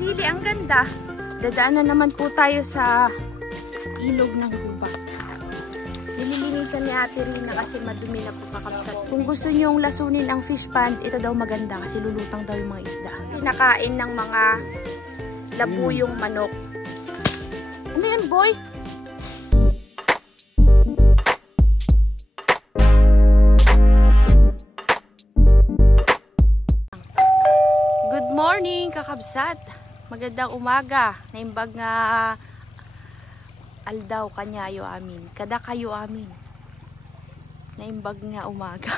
sili, ang ganda. Dadaan na naman po tayo sa ilog ng gubat. Nililinisan ni Ate Rina kasi madumi na po kakapsat. Kung gusto nyong lasunin ang fish pond, ito daw maganda kasi lulutang daw yung mga isda. Pinakain ng mga labuyong manok. Ano yan, boy? Good morning, kakabsat. Magandang umaga. Naimbag nga aldaw kanyayo amin. Kada kayo amin. Naimbag nga umaga.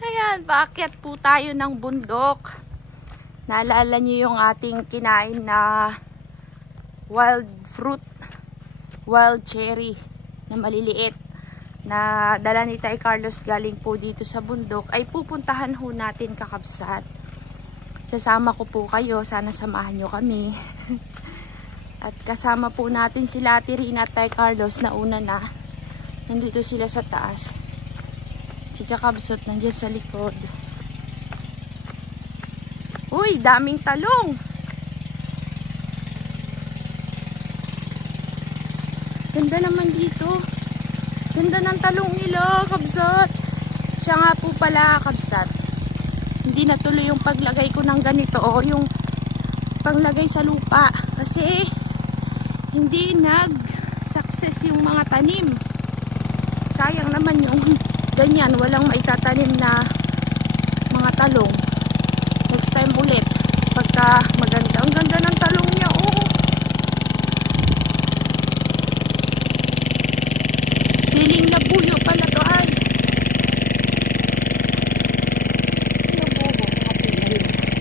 Ayan, bakit po tayo ng bundok? Naalala niyo yung ating kinain na wild fruit, wild cherry na maliliit na dala ni Tay Carlos galing po dito sa bundok, ay pupuntahan ho natin, kakabsat. Sasama ko po kayo, sana samahan nyo kami. At kasama po natin sila Ate Rina at Tay Carlos na una na. Nandito sila sa taas. Si kakabsot nandiyan sa likod. Uy, daming talong! Ganda naman dito. Ganda ng talong nila, kabsat. Siya nga po pala, kabsat. Hindi natuloy yung paglagay ko ng ganito, o yung panglagay sa lupa. Kasi hindi nag-success yung mga tanim. Sayang naman yung ganyan, walang maitatanim na mga talong. Next time ulit, pagka maganda. Ang ganda ng talong niya, oh. Siling labuyo pala to, ay.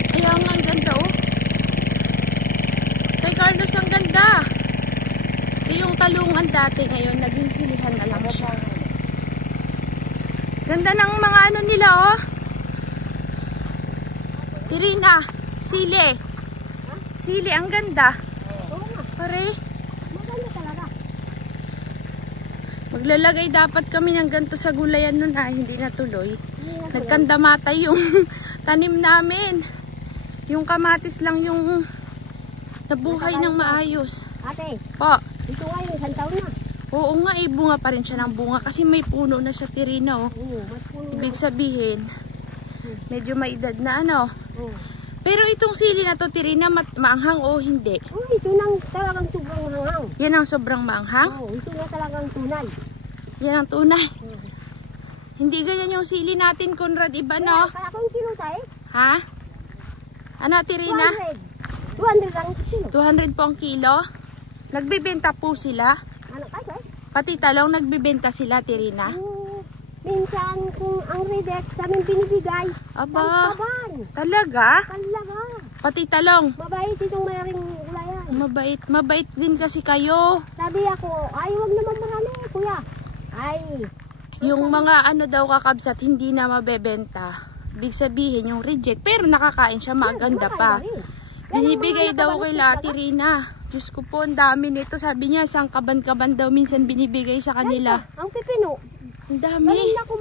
Kaya nga, ang ganda, oh. Tay Carlos, ang ganda. Ito yung talungan dati, ngayon naging silihan na lang siya. Ganda ng mga ano nila, oh. Tirina, sili. Sili, ang ganda. Pare. Maganda talaga. Maglalagay dapat kami ng ganito sa gulayan nun, hindi natuloy. Nagkandamatay yung tanim namin. Yung kamatis lang yung nabuhay ng maayos. Ate, Po. ito nga yung isang taon na. Oo nga, bunga pa rin siya ng bunga kasi may puno na siya, Tirina, oh. Ibig sabihin, medyo may edad na ano. Pero itong sili na to, Tirina, maanghang o hindi? Oh, ito nang talagang sobrang hanghang. Yan ang sobrang maanghang? Oh, ito na talagang tunay. Yan ang tunay. Hindi ganyan yung sili natin, Conrad, iba, no? Kaya kung kilo tayo? Ha? Ano, Tirina? 200 lang kilo. 200 po ang kilo? Nagbibenta po sila? Ano kasi? Pati talong nagbibenta sila, Tirina? Minsan kung ang redex namin binibigay. Aba, Taban. talaga? Talaga. Pati talong? Mabait itong mayaring ulayan. Mabait din kasi kayo. Sabi ako, ay wag naman marami, kuya. Ay. Yung mga ano daw, kakabsat, hindi na mabebenta. Ibig sabihin yung reject. Pero nakakain siya, maganda pa. Binibigay daw kay Ate Rina. Diyos ko po, ang dami nito. Sabi niya, isang kaban-kaban daw minsan binibigay sa kanila. Ang pipino. Ang dami. Galing na ako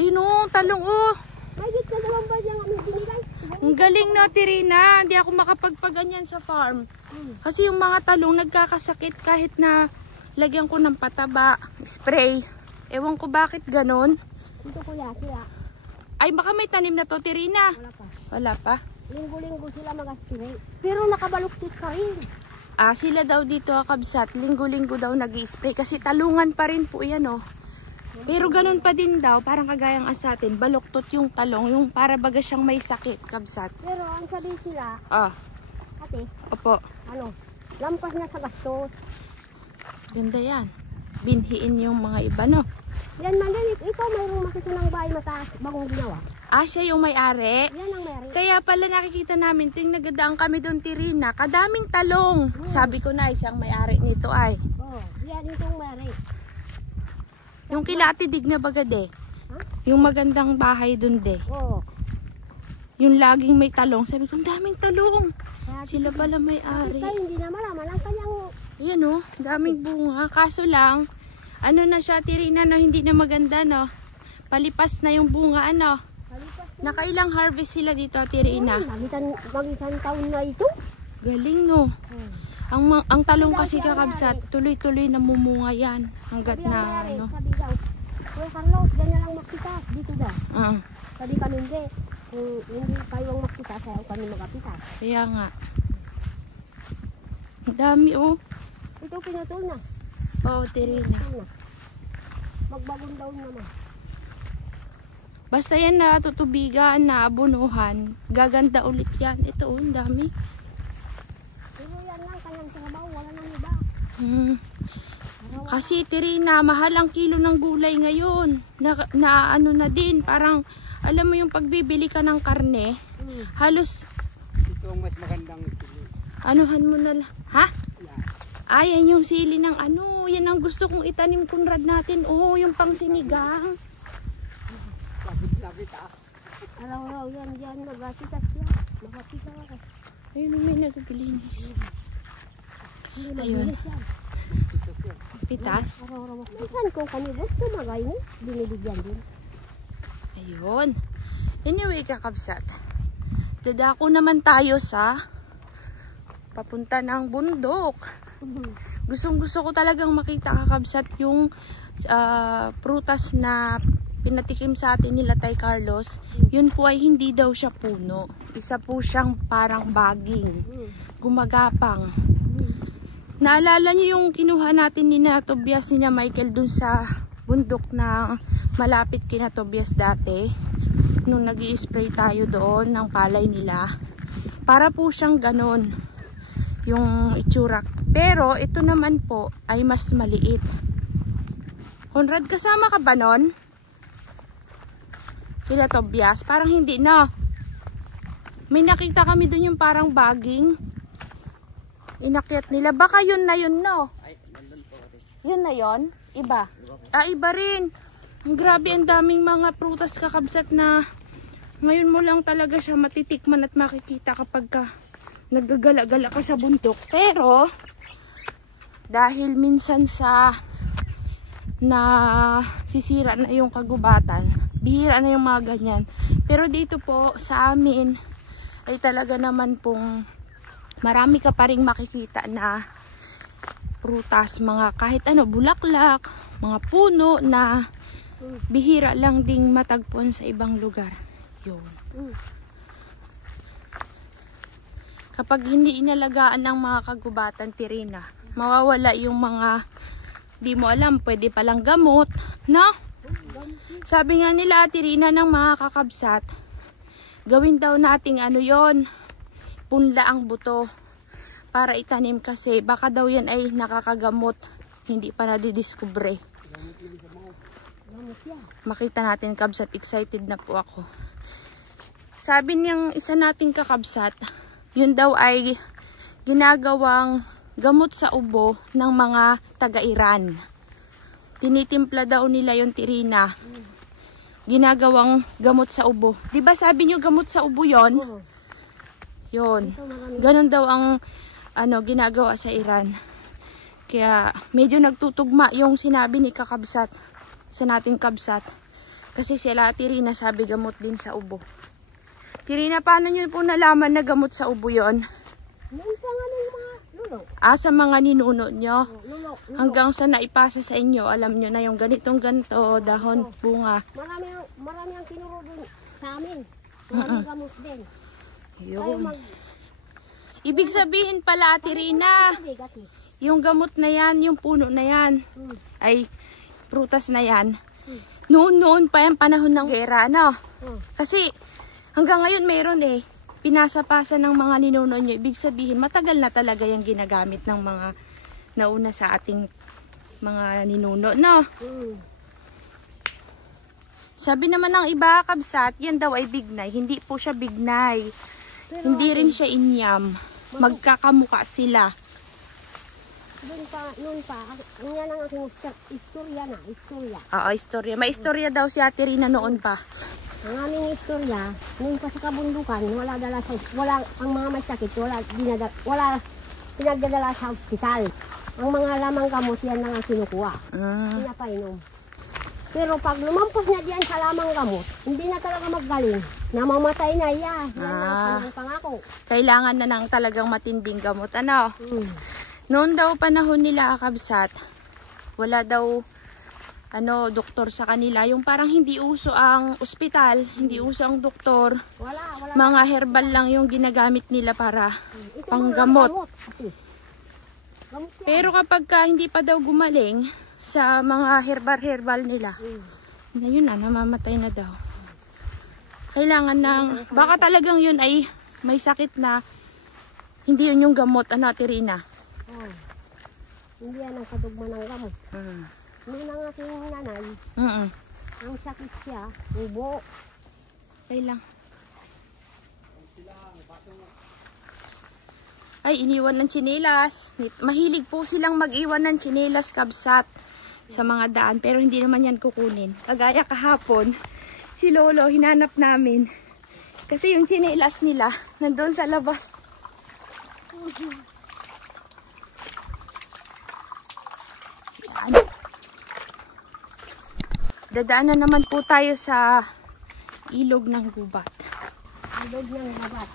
Ayun o, talong o. May gitna naman ba diyang ano binigay? Ang galing na, Ate Rina. Hindi ako makapagpaganyan sa farm. Kasi yung mga talong nagkakasakit kahit na lagyan ko ng pataba, spray. Ewan ko bakit ganon. Ito kuya, sila. Ay, baka may tanim na to, Ate Rina. Wala pa. Wala pa. Linggo-linggo sila mag-aspirate. Pero nakabaluktot pa rin. Sila daw dito, kakabsat, linggo-linggo daw nag-i-spray kasi talungan pa rin po yan, oh. Pero ganun pa din daw, parang kagayang asatin, baluktot yung talong, yung para baga siyang may sakit, kabsat. Pero ang sabi sila, ate, Opo, ano, lampas na sa gastos. ganda yan. Binhiin yung mga iba, no? Yan man din, ikaw mayroong makita ng bahay mataas, bagong ginawa. Siya yung may-ari. Yan ang mayroon. Kaya pala nakikita namin, tuwing nagadaan kami doon, Tirina, kadaming talong. Sabi ko na, siyang may-ari nito ay. Oh, yan itong mayroon. Yung kila Ate Dig na baga de. Yung magandang bahay doon de. Oh. Yung laging may talong. Sabi ko, ang daming talong. Kaya Sila pala may-ari. tayo hindi na malaman ang kanyang... Ayan o, daming bunga. Kaso lang, ano na siya, Tirina, no, hindi na maganda, no? Palipas na yung bunga, ano? Palipas na Nakailang harvest sila dito, Ate Rina? Mag-isang taon na ito. Galing, no? Ang talong kasi kakabsat, tuloy-tuloy na mumunga yan. Hanggat na, ano. Sabi daw, Kuya Carlos, ganyan lang magpitas. Dito daw. Sabi kami hindi. Kung hindi kayo ang magpitas, ayaw kami magapitas. Kaya nga. Ang dami, oh. Ito pinutol na. Oo, Ate Rina. Magbagong daw naman. Basta yan na tutubigan, na abunuhan, gaganda ulit yan. Ito, oh, ang dami. Pero yan lang, kanyang trabaho, wala nang iba. Kasi, Ate Rina, mahal ang kilo ng gulay ngayon. Na ano na din, parang, alam mo yung pagbibili ka ng karne, halos, Ito ang mas magandang sili. anuhan mo na lang. Ha? Ay, yan yung sili ng ano, yan ang gusto kong itanim, Conrad, natin. Oh, yung pang sinigang. Lapit ah. Araw-araw yan, dyan, magapitas yan. Magapitas ako. Ayun, may naglilinis. Hindi Ayun. mabilis yan. Pitas. Araw-araw ako. Minsan kung kami gusto magayin, binibigyan din. Ayun. Anyway, kakabsat. Dadako naman tayo sa papunta ng bundok. Gustong-gusto ko talagang makita, kakabsat, yung prutas na pinatikim sa atin nila Tay Carlos. Yun po ay hindi daw siya puno. Isa po siyang parang baging. Gumagapang. Naalala niyo yung kinuha natin ni na Tobias ni na Michael dun sa bundok na malapit kina Tobias dati? Nung nag-i-spray tayo doon ng palay nila. Para po siyang ganon yung itsura. Pero ito naman po ay mas maliit. Conrad, kasama ka ba nun? Kila Tobias? Parang hindi na. May nakita kami dun yung parang baging. Inakyat nila. Baka yun na yun, no? Yun na yun? Iba? Iba rin. Ang grabe, ang daming mga prutas, kakabsat, na ngayon mo lang talaga siya matitikman at makikita kapag ka naggagala-gala ka sa bundok. Pero dahil minsan sa na sisira na yung kagubatan, bihira na yung mga ganyan. Pero dito po sa amin ay talaga naman pong marami ka pa rin makikita na prutas, mga kahit ano, bulaklak, mga puno na bihira lang ding matagpuan sa ibang lugar. Yun. Kapag hindi inalagaan ng mga kagubatan, Tirina, mawawala yung mga di mo alam, pwede palang gamot, no? Sabi nga nila, Tirina, ng mga kakabsat, gawin daw nating ano yon, punla ang buto para itanim kasi baka daw yan ay nakakagamot, hindi pa nadidiskubre. Makita natin, kabsat, excited na po ako. Sabi niyang isa nating kakabsat, yun daw ay ginagawang gamot sa ubo ng mga taga-Iran. Tinitimpla daw nila yung Tirina. Ginagawang gamot sa ubo. Diba sabi niyo gamot sa ubo yon? Yun. Ganon daw ang ano ginagawa sa Iran. Kaya medyo nagtutugma yung sinabi ni kakabsat sa nating kabsat. Kasi sila Tirina sabi gamot din sa ubo. Tirina, paano niyo po nalaman na gamot sa ubo yon? Noon pa nga ng mga lulo. Sa mga ninuno nyo. Lulo. Hanggang sa naipasa sa inyo, alam nyo na yung ganitong ganito, dahon, bunga. Marami ang tinuro dun sa amin. Maraming gamot din. Kayo Yun. Ibig sabihin pala, Tirina, yung gamot na yan, yung puno na yan, ay prutas na yan. Noon pa yung panahon ng gera, no? Kasi hanggang ngayon mayroon pinasa-pasa ng mga ninuno nyo. Ibig sabihin, matagal na talaga yung ginagamit ng mga nauna sa ating mga ninuno, no? Sabi naman ng iba, kabsat, yan daw ay bignay. Hindi po siya bignay. Hindi rin siya inyam. Magkakamuka sila. Noon pa, ang yan ang aking istorya na, istorya. Oo, istorya. May istorya daw si Ate Rina noon pa. Ang aming istorya, noon pa sa kabundukan, wala ang mga may sakit, wala pinagdadala sa ospital. Ang mga lamang gamot yan lang ang kinukuha. Pinapainom. Pero pag lumampas na diyan sa lamang gamot, hindi na talaga magaling. Namamatay na yan. Yan ang pangako. Kailangan na ng talagang matinding gamot. Ano? Noon daw panahon nila Kabsat, wala daw doktor sa kanila. Yung parang hindi uso ang ospital, hindi uso ang doktor. Wala. Mga herbal lang yung ginagamit nila para panggamot. Pero kapag hindi pa daw gumaling sa mga herbal nila, ngayon na, namamatay na daw. Kailangan ng, baka talagang yun ay may sakit na hindi yun yung gamot, Ate Rina. Hindi yan ang kadugma ng gamot. Noon ang aking nanay, ang sakit siya, ubo. Kailang. Ay, iniwan ng tsinelas. Mahilig po silang mag-iwan ng tsinelas, Kabsat, sa mga daan. Pero hindi naman yan kukunin. Kagaya kahapon, si Lolo, hinanap namin. Kasi yung tsinelas nila, nandun sa labas. Yan. Dadaanan naman po tayo sa ilog ng gubat. Ilog ng babat.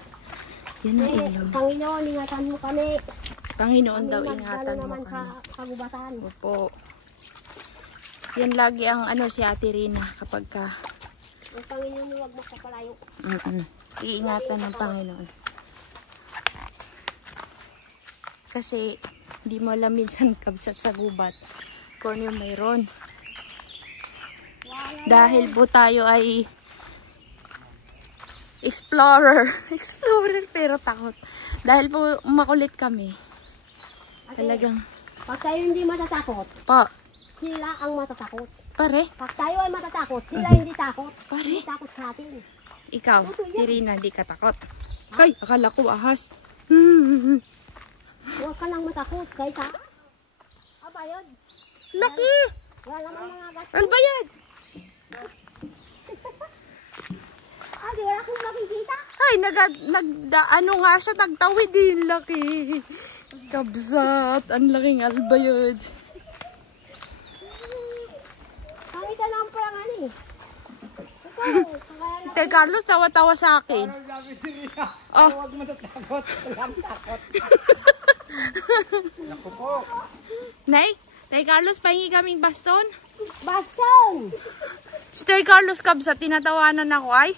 Yan ang ilog. Panginoon, ingatan mo kami. Panginoon daw, Kami ingatan mo naman kami. sa kagubatan. Opo. Yan lagi ang si Ate Rina kapag ka Ang Panginoon, huwag magpapalayo. iingatan ng Panginoon. Kasi di mo alam minsan Kabsat sa gubat kung ano yung mayroon. Dahil po tayo ay explorer pero takot. Dahil po makulit kami. Talagang Pag tayo hindi matatakot, pa sila ang matatakot. pare, Pag tayo ay matatakot, sila hindi takot. Pare. Hindi takot sa atin. ikaw, Tirina, di ka takot. Ay, akala ko ahas. Huwag ka nang matakot. Kaysa, aba yun. Laki! Wala naman mga gas. Ano ba yan? Adi, wala akong makikita. Ay, ano nga siya, nagtawid din. Laki. Kabsat, ang laking albayod. Pakita lang pa lang ano eh. Si Tay Carlos, tawa-tawa sa akin. Parang sabi si Rina, Oh. huwag matatakot. Walang takot. Naku po. Nay, Tay Carlos, pahingi kaming baston. Baston! Si Tay Carlos Kabsat, tinatawanan ako ay.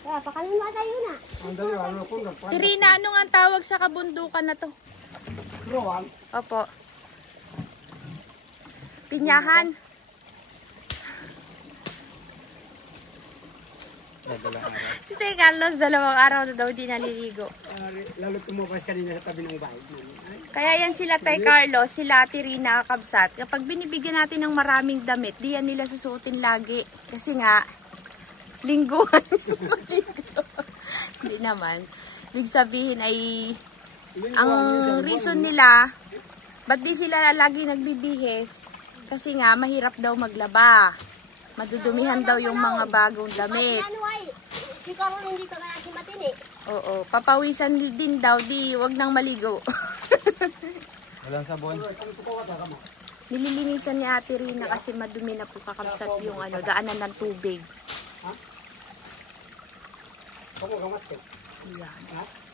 Kaya, pakalimwa tayo na. Ang dali, ano ko, nagpan. Tirina, ano nga ang tawag sa kabundukan na to? Rowan. Opo. Pinyahan. Si Tay Carlos, 2 araw na daw di naliligo. Lalo tumabas kanina sa tabi ng bahay. Kaya yan sila Tay Carlos, sila Tirina, Kabsat. Kapag binibigyan natin ng maraming damit, di yan nila susuotin lagi. Kasi nga, lingguhan. Hindi naman. Ibig sabihin ay, ang reason nila, ba't di sila lagi nagbibihis? Kasi nga, mahirap daw maglaba. Madudumihan daw yung mga bagong damit. Ano ay, si Carol hindi ka kaya si Matini. Oo, papawisan din daw, di wag nang maligo. Walang sabon. Nililinisan ni Ate Rina kasi madumi na po Kakabsat yung daanan ng tubig. Yan.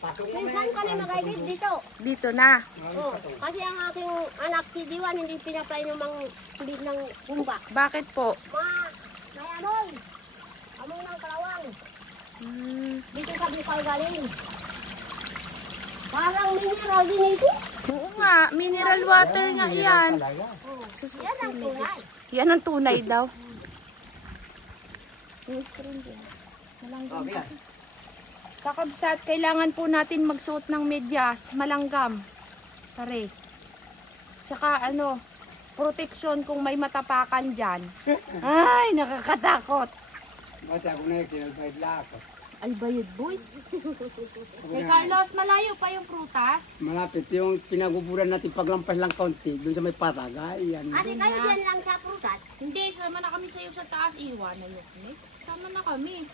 Minsan kami mag-ibig dito. Dito na. Oh, kasi ang aking anak si Diwan hindi pinapainom ang tubig ng kumba. Bakit po? May amoy. Amoy ng kalawang. Dito sa Bicol galing. Parang mineral din ito. Oo nga, mineral water nga yan. Yan ang tunay. Yan ang tunay daw. Kakabsat, kailangan po natin magsuot ng medyas, malanggam. Pare. Tsaka protection kung may matapakan dyan. Ay, nakakatakot. Basta ako na yung sinalbayad lang ako. Albayod, boy. Hey, Carlos, malayo pa yung prutas. Malapit yung pinaguburan natin paglampas lang kaunti. Doon sa may patagay. Yan. Ate kayo dyan lang sa prutas. Hindi, sama na kami sa'yo sa taas. Iwan na yun. Sama na kami.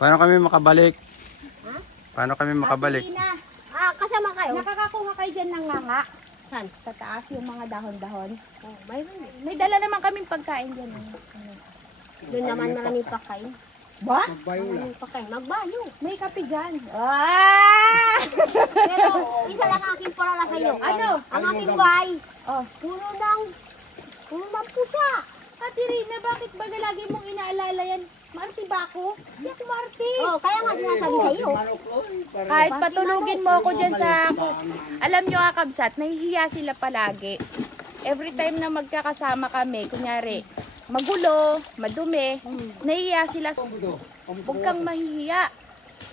Paano kami makabalik? Ha? Paano kami makabalik? Ate Ina, Kasama kayo. nakakakuha kayo dyan ng nganga. Saan? Sa taas yung mga dahon-dahon. Oh, mayroon eh. May dala naman kaming pagkain dyan. Doon naman maraming pakain. Ba? Magbayo lang. Maraming pakain. Magbayo. May kape dyan. Ah! Pero isa lang aking palala sa iyo. Ano? Ang aking bahay, Oh. puno ng pusa. Ate Rina, bakit ba lagi mong inaalala yan? Marty ba ako? Hindi ako Marty. Oh, kaya nga sinasabi sa iyo. Kahit patulugin mo ako dyan sa... Alam nyo nga, kabsat, nahihiya sila palagi. Every time na magkakasama kami, kunyari, magulo, madumi, nahihiya sila. Huwag kang mahihiya.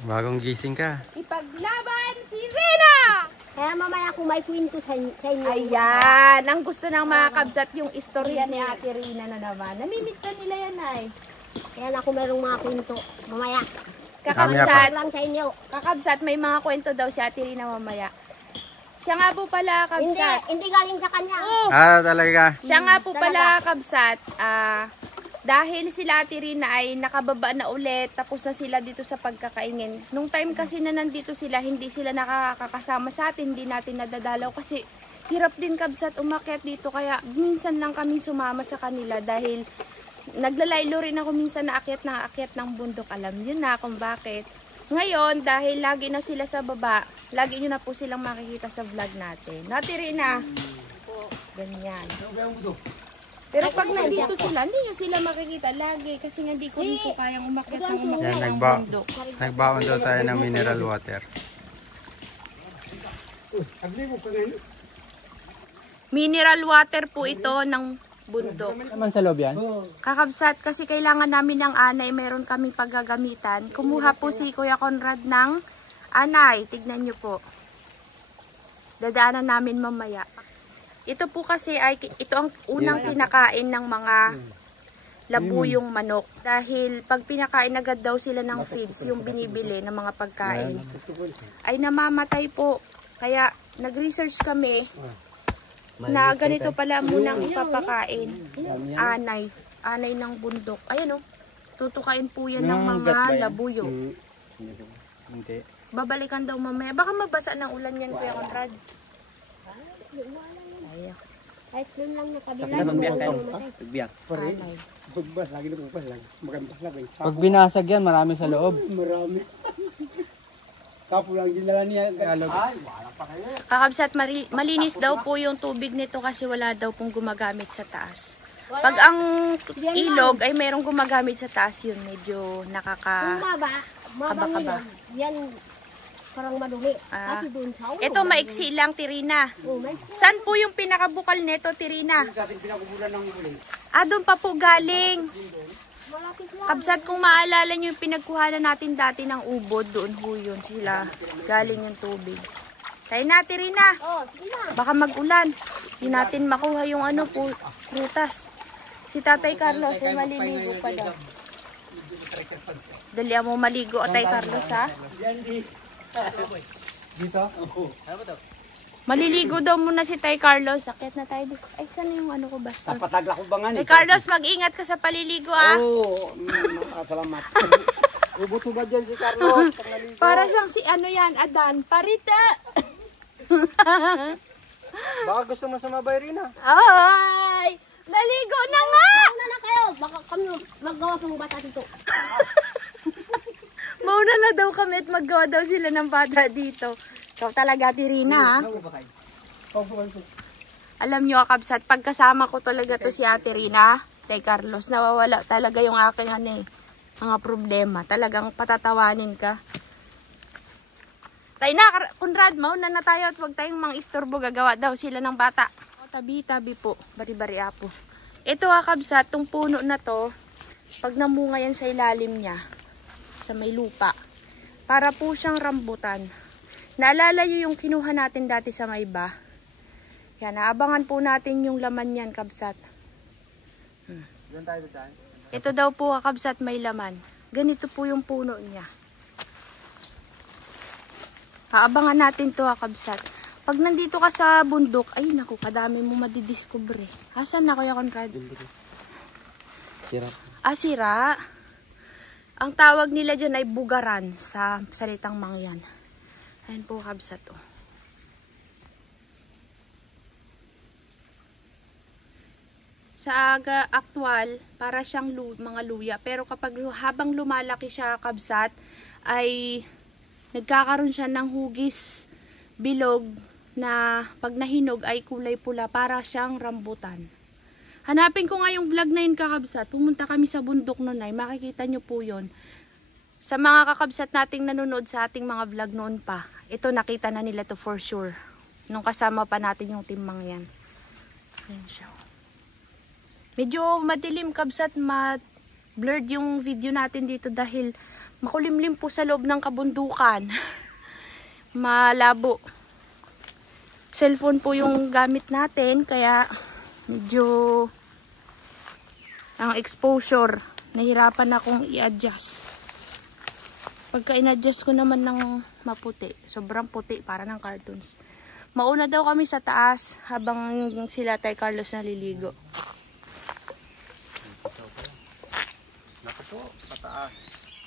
Bagong gising ka. Ipaglaban si Rina! Kaya mamaya ako may kwento sa inyo. Ayan, ang gusto ng mga kabsat yung istorya ni Ate Rina na naman. Namimiss na nila yan ay. Kaya ako mayroong mga kwento. Mamaya. Kakabsat, lang sa inyo. kakabsat, may mga kwento daw si Ate Rina mamaya. Siya nga po pala, kabsat. Hindi galing sa kanya. Talaga. Siya nga po pala, kabsat, dahil sila Ate Rina ay nakababa na ulit, tapos na sila dito sa pagkakaingin. Nung time kasi na nandito sila, hindi sila nakakasama sa atin, hindi natin nadadalaw kasi hirap din kabsat umakyat dito. Kaya minsan lang kaming sumama sa kanila dahil naglalaylo rin ako minsan na akyat ng bundok. Alam nyo na kung bakit. Ngayon, dahil lagi na sila sa baba, lagi nyo na po silang makikita sa vlog natin. Ate Rina, ganyan. Pero pag nandito sila, hindi nyo sila makikita lagi kasi nga di ko rin po kayang umakyat Yan, ng bundok. nagbaon daw tayo ng mineral water. Mineral water po ito ng bundok. Naman sa loob yan? Kakabsat, kasi kailangan namin ng anay, meron kaming paggagamitan. Kumuha po si Kuya Conrad ng anay. Tignan nyo po. Dadaanan namin mamaya. Ito po kasi ay, ito ang unang kinakain ng mga labuyong manok. Dahil pag pinakain agad daw sila ng feeds, yung binibili ng mga pagkain, ay namamatay po. Kaya nag-research kami na ganito pala munang ipapakain. Anay. Anay ng bundok. Ayan o. Tutukain po yan ng mga labuyo. Hindi. Babalikan daw mamaya. Baka mabasa ng ulan yan, Kuya Conrad. Kahit nun lang nakabilang. Biyak. Pare. Anay. Pagbas lagi na pagbas lang. Magambas lang. Pag binasag yan, marami sa loob. Marami. Kapo lang dinala niya. Ay, wala pa kayo. Kakabsat, malinis daw po yung tubig nito kasi wala daw pong gumagamit sa taas. Pag ang ilog ay merong gumagamit sa taas, yun medyo Kung kaba-kaba. mabang yan parang madumi. Ah. Kasi doon sa ulo. Ito maiksi lang, Tirina. Oh, may Saan po yung pinakabukal nito, Tirina? Sa ating pinakubulan ng huli. Doon pa po galing. malapit lang. Kabsat, kung maalala nyo yung pinagkuhanan natin dati ng ubod, doon ho yun sila. Galing yung tubig. Tayo na, Tirina. Oh, sige na. Baka mag-ulan. Hindi natin makuha yung ano po, prutas. Si Tatay Carlos ay maliligo pa daw. Dali mo maligo, Tatay Carlos, ha? Dito? Maliligo daw muna si Tay Carlos. Sakit na tayo dito. Ay, saan yung ano ko basta? Napatagla ko ba nga Tay Carlos, mag-ingat ka sa paliligo, ah. Oo. Salamat. Ubuto ba dyan si Carlos? Para siyang si ano yan, Adan. Parita! Baka gusto mo sumabay rin ah. Ay! Naligo na nga! Mauna na kayo. Baka kami maggawa pang bata dito. Mauna na daw kami at maggawa daw sila ng bata dito. Ikaw talaga, Tirina, ha? Alam nyo, Kabsat, pagkasama ko talaga to si Ate Rina, Tay Carlos, nawawala talaga yung aking mga problema. Talagang patatawanin ka. Tay na, Conrad, mauna na tayo at huwag tayong mga istorbo. Gagawa daw sila ng bata. Tabi-tabi po, bari-bari apo. Ito, Kabsat, tong puno na to, pag namunga yan sa ilalim niya, sa may lupa, para po siyang rambutan. Naalala nyo yung kinuha natin dati sa may ba? Yan, naabangan po natin yung laman yan, Kabsat. Ito daw po, Kabsat, may laman. Ganito po yung puno niya. Aabangan natin to, Kabsat. Pag nandito ka sa bundok, ay naku, kadami mo madidiscover. Asan na, Kuya Conrad? Sira. Sira. Ang tawag nila dyan ay bugaran sa salitang Mangyan. Ayan po, Kabsat. Oh. Sa aktual, para siyang mga luya. Pero kapag habang lumalaki siya, kabsat, ay nagkakaroon siya ng hugis bilog na pag nahinog ay kulay pula, para siyang rambutan. Hanapin ko nga yung vlog na yun, kakabsat. Pumunta kami sa bundok nun ay makikita nyo po yun. Sa mga kakabsat nating nanonood sa ating mga vlog noon pa, ito nakita na nila to for sure. Nung kasama pa natin yung timbang yan. Ayan siya. Medyo madilim, kabsat, blurred yung video natin dito dahil makulimlim po sa loob ng kabundukan. Malabo. Cellphone po yung gamit natin, kaya medyo ang exposure, nahirapan akong i-adjust. Pagka in-adjust ko naman ng maputi, sobrang puti, para ng cartoons. Mauna daw kami sa taas habang sila Tay Carlos naliligo. Pataas.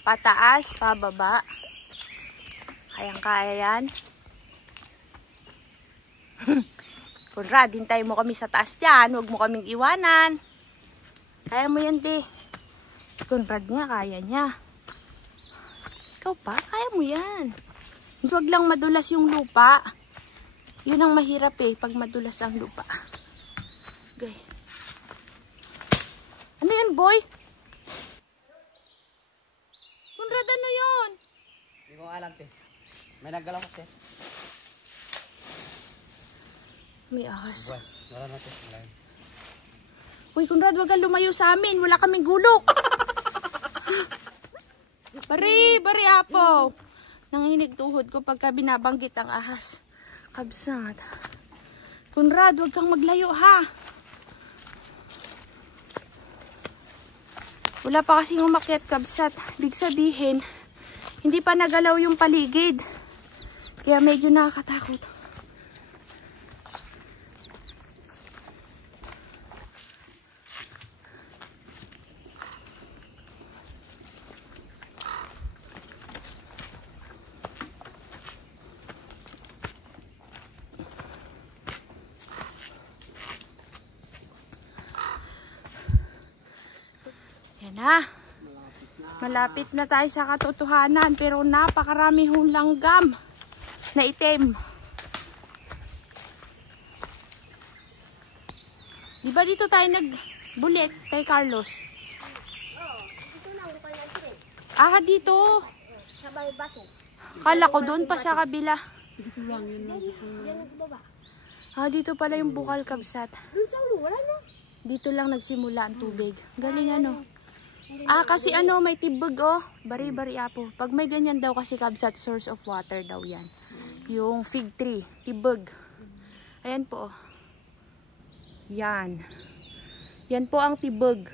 Pataas, pababa. Kayang-kaya yan. Conrad, hintay mo kami sa taas dyan. Huwag mo kaming iwanan. Kaya mo yan, di. Si Conrad nga, kaya niya. Ikaw pa, kaya mo yan. Huwag lang madulas yung lupa. Yun ang mahirap pag madulas ang lupa. Okay. Ano yun, boy? Conrad, ano yun? Hindi ko alam, te. May naggalaw ko, te. May ahas. Wala na, te. Uy, Conrad, wag kang lumayo sa amin. Wala kaming gulok. Bari, apo. Nanginig tuhod ko pagka binabanggit ang ahas. Kabsat. Conrad, wag kang maglayo, ha. Wala pa kasing umakyat, kabsat. Ibig sabihin, hindi pa nagalaw yung paligid. Kaya medyo nakakatakot. Na. Malapit na tayo sa katotohanan, pero napakarami hong langgam na itim. Di ba dito tayo nagbulit, Tay Carlos? Dito lang, kaya Ah, dito. sabay bato. Kala ko doon pa sa kabila. Dito lang, yun lang. Yan ang baba. Ah, dito pala yung bukal, kabsat. Doon sa ulo, wala na. Dito lang nagsimula ang tubig. Galing ano. Ah, kasi ano, may tibag, oh. Bari-bari apo. Pag may ganyan daw kasi, kabsat, source of water daw yan. Yung fig tree, tibag. Ayan po, oh. Yan. Yan po ang tibag.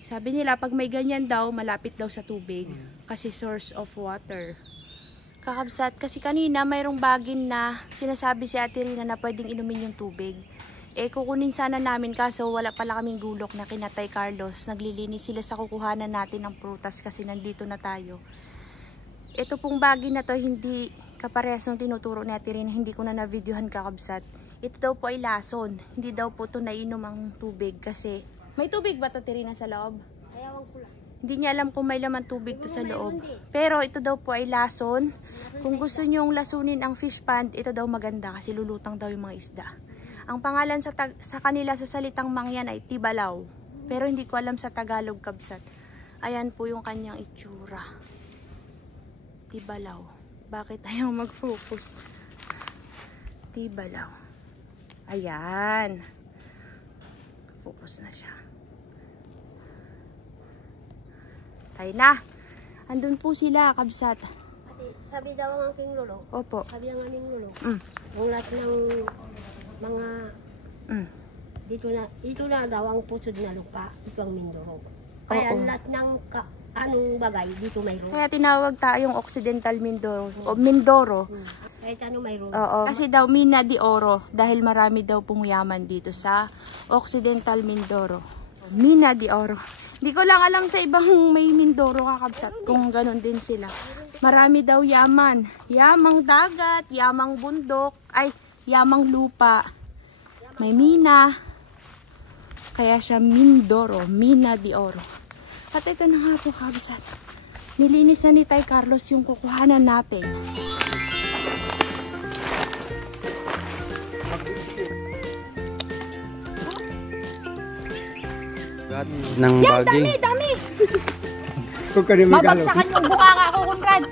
Sabi nila, pag may ganyan daw, malapit daw sa tubig. Kasi source of water. Kakabsat, kasi kanina mayroong bagin na sinasabi si Ate Rina na pwedeng inumin yung tubig. Kukunin sana namin, kaso wala pala kaming gulok na kina Tay Carlos. Naglilinis sila sa kukuhanan natin ng prutas kasi nandito na tayo. Ito pong bagin na to, hindi kaparehas ng tinuturo ni Ate Rina, hindi ko na na-videohan, kakabsat. Ito daw po ay lason. Hindi daw po ito nainom ang tubig kasi... May tubig ba ito, Ate Rina, sa loob? Ayaw ko lang. Hindi niya alam kung may laman tubig to sa loob. Pero ito daw po ay lason. Kung gusto nyong lasunin ang fish pond, ito daw maganda kasi lulutang daw yung mga isda. Ang pangalan sa kanila sa salitang Mangyan ay Tibalaw. Pero hindi ko alam sa Tagalog, kabsat. Ayan po yung kanyang itsura. Tibalaw. Bakit ayaw mag-focus? Tibalaw. Ayan. Focus na siya. Tayo na. Andun po sila, kabsat. Kasi sabi daw ang aking lolo, Opo. sabi ng aming lolo, Mm. ang lahat ng mga dito na daw ang pusod na lupa, ito ang Mindoro. Kaya Oo. lahat ng anong bagay dito mayroon. Kaya tinawag tayong Occidental Mindoro. O Mindoro. Kahit ano mayroon. Oo. Kasi daw Mina de Oro. Dahil marami daw pong yaman dito sa Occidental Mindoro. Mina de Oro. Hindi ko lang alam sa ibang may Mindoro, kakabsat, kung ganun din sila. Marami daw yaman. Yamang dagat, yamang bundok, ay, yamang lupa. May mina. Kaya siya Mindoro, Mina de Oro. At ito na nga po, kabsat. Nilinis na ni Tay Carlos yung kukuhanan natin. Ng baging. Dami! Kung kanimigalo. Mabagsakan yung bunganga ko, Conrad.